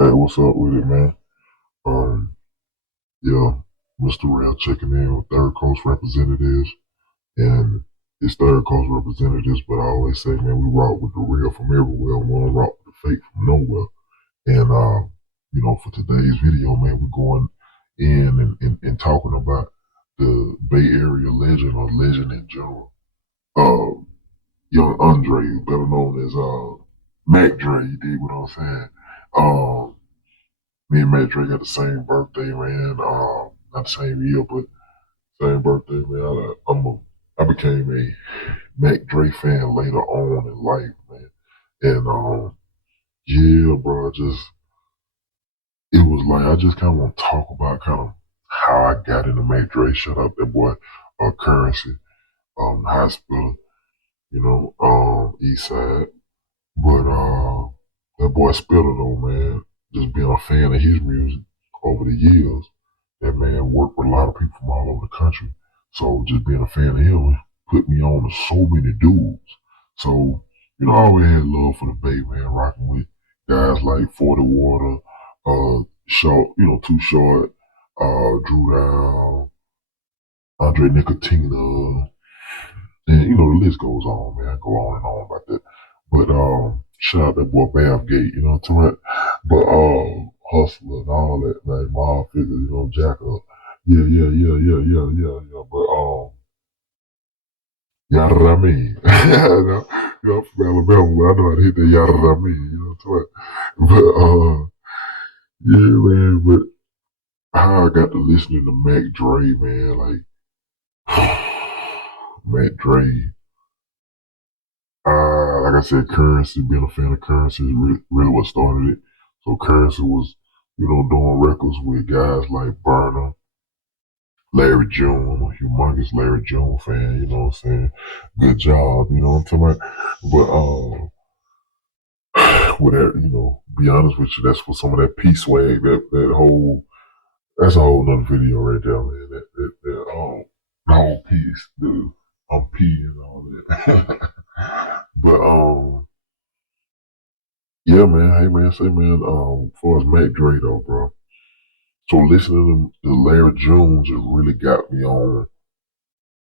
Hey, what's up with it, man? Um, yeah, Mr. Rail checking in with Third Coast representatives, and it's Third Coast representatives, but I always say, man, we rock with the real from everywhere, and we don't rock with the fake from nowhere. And for today's video, man, we're going in and talking about the Bay Area legend or legend in general. Uh, young Andre, better known as Mac Dre, you dig what I'm saying? Um, Me and Mac Dre got the same birthday, man. Not the same year, but same birthday, man. I became a Mac Dre fan later on in life, man. And yeah, bro, it was like I just kind of want to talk about kind of how I got into Mac Dre. Shut up, that boy, Currency, Hospital, East Side. But that boy Spiller though, man, just being a fan of his music over the years, that man worked with a lot of people from all over the country. So just being a fan of him put me on to so many dudes. So, I always had love for the Bay, man, rocking with guys like 40 Water, Short, Too Short, Drew Down, Andre Nicotina, and the list goes on, man. I go on and on about that. But shout out that boy Bavgate, to it. But Hustler and all that, man, mob figure, Jack up. Yeah, yeah, yeah, yeah, yeah, yeah, yeah. But yada I mean. I'm from Alabama, but I know how to hit that yada I mean, to it. But yeah, man, but how I got to listening to Mac Dre, man, like Mac Dre. Like I said, Currency, being a fan of Currency is really what started it. So Currency was, doing records with guys like Burner, Larry June. I'm a humongous Larry June fan, you know what I'm saying? Good job, you know what I'm talking about? But with that, be honest with you, that's for some of that peace swag, that whole, that's a whole nother video right there, man. The whole piece, dude. I'm P and all that. But yeah, man. Hey, man. Say, man. As far as Mac Dre though, bro. So listening to Larry Jones, it really got me on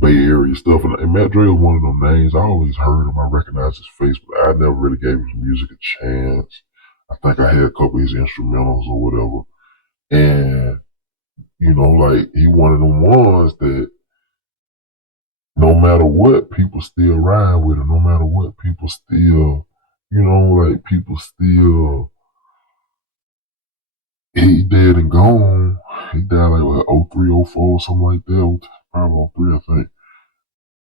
Bay Area stuff. And Mac Dre was one of them names. I always heard him. I recognized his face, but I never really gave his music a chance. I think I had a couple of his instrumentals or whatever. And, like he one of them ones that no matter what, people still ride with him. No matter what, people still, like people still he dead and gone. He died like what, 03, 04, something like that. Probably 03, I think.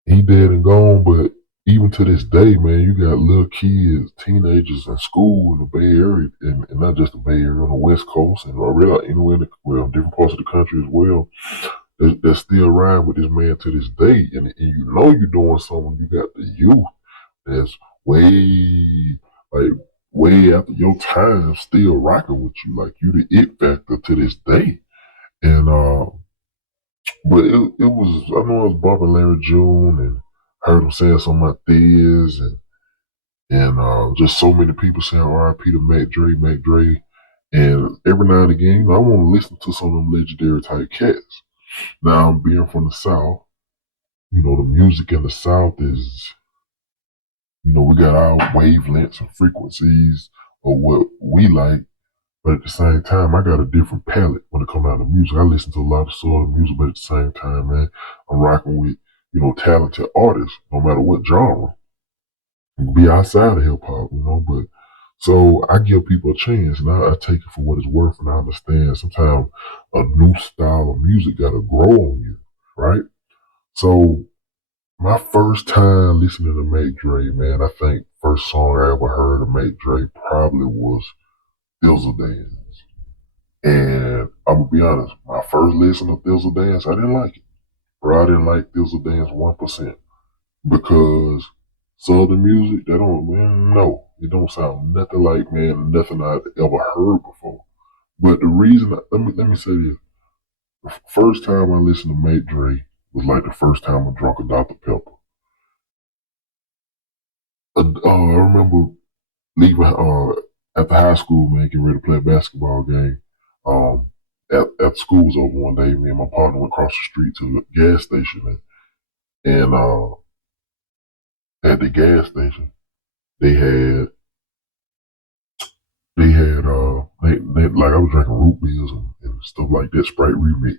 He dead and gone, but even to this day, man, you got little kids, teenagers in school in the Bay Area, and not just the Bay Area, on the West Coast, and really anywhere different parts of the country as well. That still ride with this man to this day, and you're doing something. You got the youth that's way like way after your time still rocking with you. Like you the it factor to this day. And but it was I know I was bumping Larry June and heard him saying some of my Thiz and just so many people saying R.I.P. to Mac Dre, Mac Dre. And every now and again, I want to listen to some of them legendary type cats. Now, being from the South, the music in the South is, we got our wavelengths and frequencies of what we like. But at the same time, I got a different palette when it comes down to music. I listen to a lot of southern music, but at the same time, man, I'm rocking with, talented artists, no matter what genre. It can be outside of hip hop, but so I give people a chance and I take it for what it's worth and I understand sometimes a new style of music gotta grow on you, right? So my first time listening to Mac Dre, man, I think first song I ever heard of Mac Dre probably was Thizzle Dance. And I'm gonna be honest, my first listen to Thizzle Dance, I didn't like it. Bro, I didn't like Thizzle Dance 1% because Southern music, that don't, man, no, it don't sound nothing like, man, nothing I'd ever heard before. But the reason, let me say this: the first time I listened to Mac Dre was like the first time I drank a Dr Pepper. I remember leaving after high school, man, getting ready to play a basketball game. Um, at school was over one day. Me and my partner went across the street to the gas station, and at the gas station, they had they like I was drinking root beers and stuff like that, Sprite remix,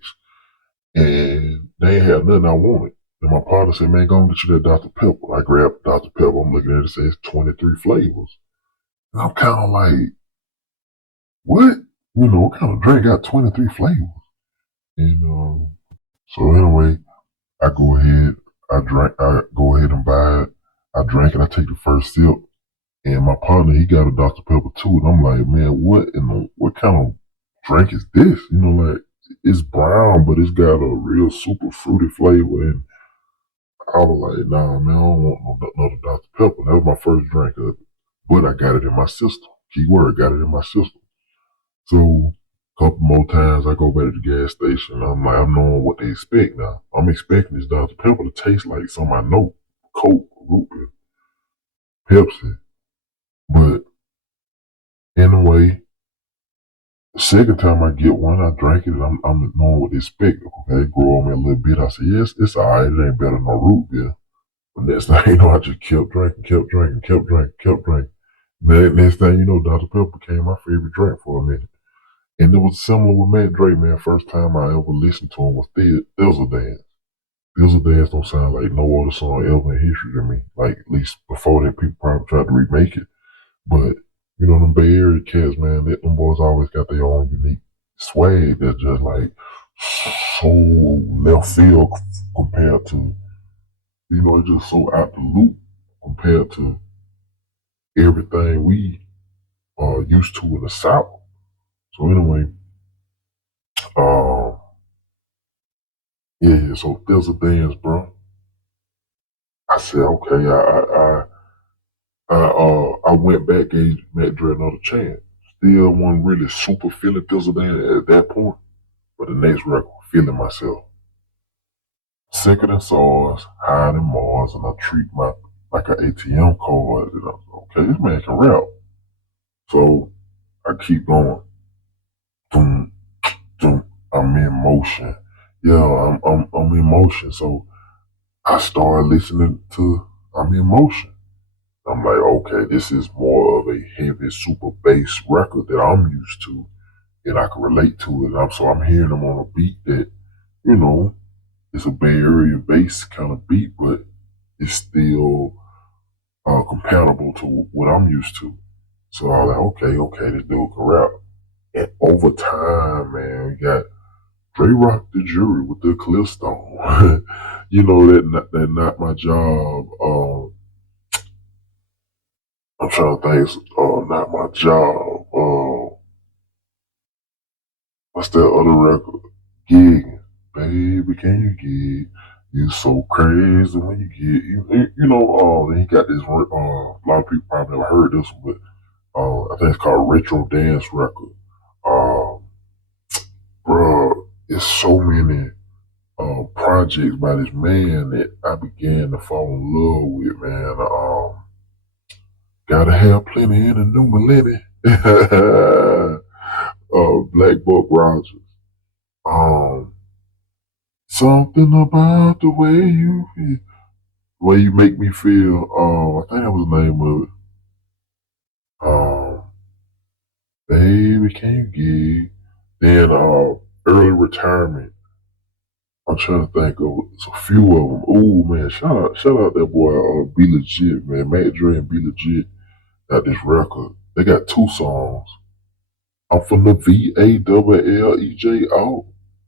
and they ain't had nothing I wanted. And my partner said, "Man, go and get you that Dr Pepper." I grabbed Dr Pepper. I'm looking at it, it says 23 flavors, and I'm kind of like, what? You know, what kind of drink got 23 flavors? And so anyway, I go ahead, I go ahead and buy it. I drank it. I take the first sip, and my partner he got a Dr Pepper too, and I'm like, man, what kind of drink is this? You know, like it's brown, but it's got a real super fruity flavor, and I was like, nah, man, I don't want no another Dr Pepper. That was my first drink of it, but I got it in my system. Keyword, got it in my system. So a couple more times I go back to the gas station. I'm like, I'm knowing what they expect now. I'm expecting this Dr. Pepper to taste like something I know. Coke, root beer, Pepsi. But anyway, the second time I get one, I drank it and I'm knowing what they expect. Okay, grow on me a little bit. I said, yes, it's alright, it ain't better than no root beer. But next thing you know, I just kept drinking, kept drinking, kept drinking, kept drinking. Next thing you know, Dr. Pepper became my favorite drink for a minute. And it was similar with Mac Dre, man. First time I ever listened to him was Thizzle Dance. Thizzle Dance don't sound like no other song ever in history to me. Like, at least before that, people probably tried to remake it. But, you know, them Bay Area cats, man, them boys always got their own unique swag that's just like so left field compared to, you know, it's just so out the loop compared to everything we are used to in the South. So anyway, uh, yeah, so Thizzle Dance, bro. I said, okay, I went back, gave Mac Dre another chance. Still wasn't really super feeling Thizzle at that point, but the next record, feeling myself. Sicker than SARS, higher than Mars, and I treat my like an ATM card. And I was okay, this man can rap. So I keep going. Boom, boom. I'm in motion. Yeah, I'm in motion. So I started listening to I'm in motion. I'm like, okay, this is more of a heavy super bass record that I'm used to and I can relate to it. So I'm hearing them on a beat that, you know, it's a Bay Area bass kind of beat, but it's still compatible to what I'm used to. So I was like, okay, this dude can rap. And over time, man, we got Dre Rock the Jury with the Cliffstone. You know, that Not My Job. I'm trying to think. It's, Not My Job. What's that other record? Gig. Baby, can you gig? You so crazy when you get you know. He got this. A lot of people probably never heard this one, but I think it's called Retro Dance Record. Um, Bro, it's so many projects by this man that I began to fall in love with, man. Gotta have plenty in the new millennium. Black Buck Rogers. Um, Something about the way you make me feel. I think that was the name of it. Baby, can you give? Then early retirement. I'm trying to think of a few of them. Oh man, shout out that boy, Be Legit, man. Mac Dre and Be Legit got this record. They got two songs. I'm from the VALLEJ.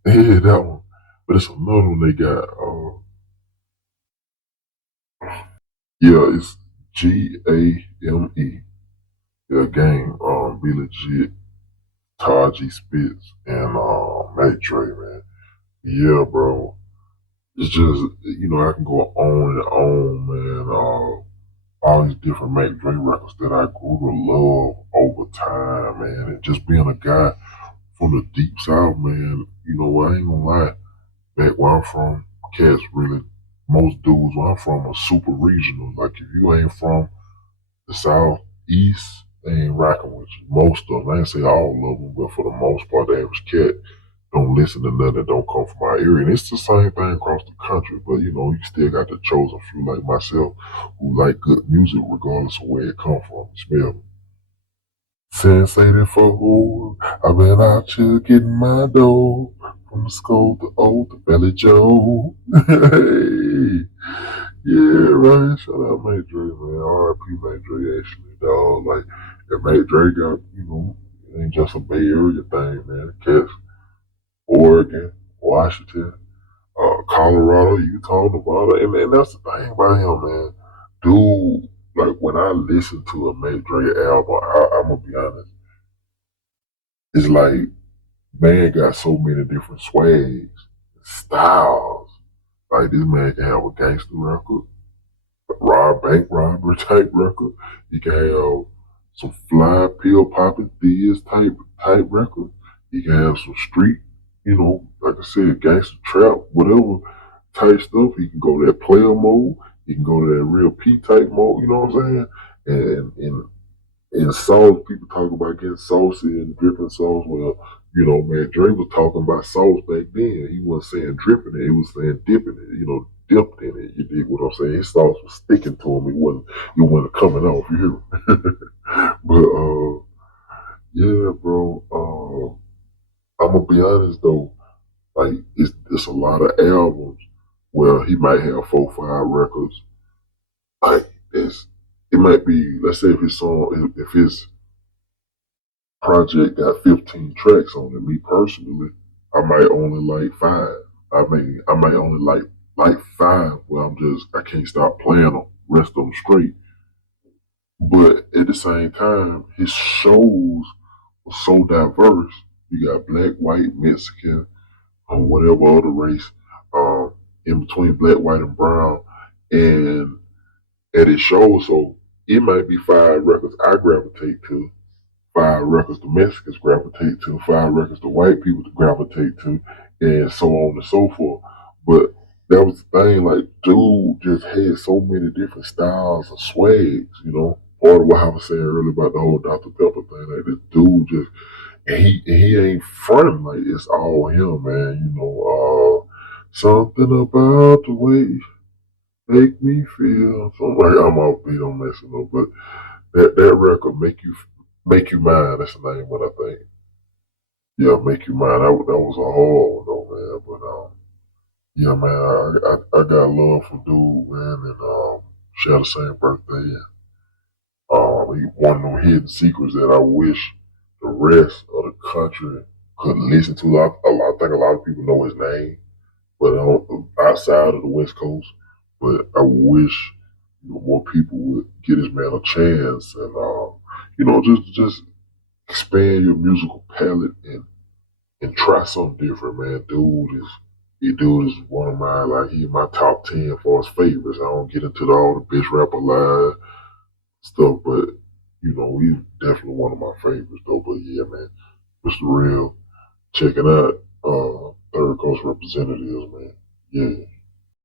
Yeah, that one. But it's another one they got. Yeah, it's GAME. Yeah, game. Be Legit, Taji Spitz, and Mac Dre, man. Yeah, bro. It's just I can go on and on, man. All these different Mac Dre records that I grew to love over time, man. And just being a guy from the deep south, man, I ain't gonna lie. Back where I'm from, cats really, most dudes where I'm from are super regional. Like if you ain't from the southeast they ain't rocking with you. Most of them, I ain't say all of them, but for the most part, the average cat don't listen to nothing that don't come from our area. And it's the same thing across the country, but you still got the chosen few like myself who like good music regardless of where it come from. You smell me? Sensated for who? I've been out here getting my dough. From the skull to old to Belly Joe. Hey, yeah, right. Shout out Mac Dre, man. R.I.P. Mac Dre, actually, dog. Like, if Mac Dre got, it ain't just a Bay Area thing, man. Cats, Oregon, Washington, Colorado, Utah, Nevada. And that's the thing about him, man. Dude, like, when I listen to a Mac Dre album, I'm going to be honest, it's like, man got so many different swags, styles. Like, this man can have a gangster record, bank robber type record. He can have some fly pill popping Diaz type record. He can have some street, like I said, gangster trap, whatever type stuff. He can go to that player mode. He can go to that real P type mode. You know what I'm saying? And sauce, people talk about getting saucy and dripping sauce. Well, man, Dre was talking about sauce back then. He wasn't saying dripping it. He was saying dipping it. Dipped in it. You dig what I'm saying? His sauce was sticking to him. It wasn't coming off. You hear me? But yeah, bro. I'm gonna be honest though. Like it's a lot of albums where he might have 4, 5 records. Like it might be. Let's say if his project got 15 tracks on it. Me personally, I might only like 5. I might only like 5 where I can't stop playing them, rest of them straight. But at the same time, his shows were so diverse. You got black, white, Mexican, or whatever other race, in between black, white, and brown, and at his shows, so it might be 5 records I gravitate to, 5 records the Mexicans gravitate to, 5 records the white people gravitate to, and so on and so forth. But that was the thing, like, dude just had so many different styles and swags. Part of what I was saying earlier about the whole Dr. Pepper thing, like, this dude just, and he ain't fronting, like, it's all him, man. Something about the way make me feel. So, like, I'm off beat on messing up, but that record make you mine. That's the name of it, I think. Yeah, make you mine. That was a hard one though, man. But yeah, man, I got love for dude, man, and share the same birthday. And one of them hidden secrets that I wish the rest of the country could listen to. I think a lot of people know his name, but outside of the West Coast. But I wish more people would get this man a chance, and just expand your musical palette and try something different, man. Dude is one of my, like, he in my top 10 for his favorites. I don't get into all the bitch rap alive stuff, but he's definitely one of my favorites though. But yeah, man, Mr. Real, check it out. Third Coast Representatives, man. Yeah.